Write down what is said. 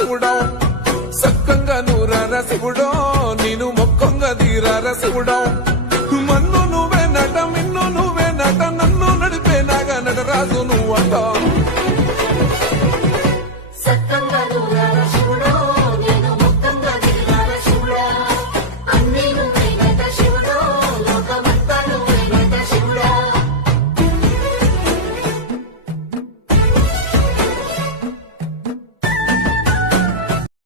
శివుడో సక్కంగా నూరార శివుడో నేను మొక్కంగా తీరార శివుడో మన్ను నువ్వే నట మిన్ను నువ్వే నట నన్ను నడిపే నాగా నటరాజు నువ్వంటో